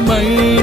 மயில்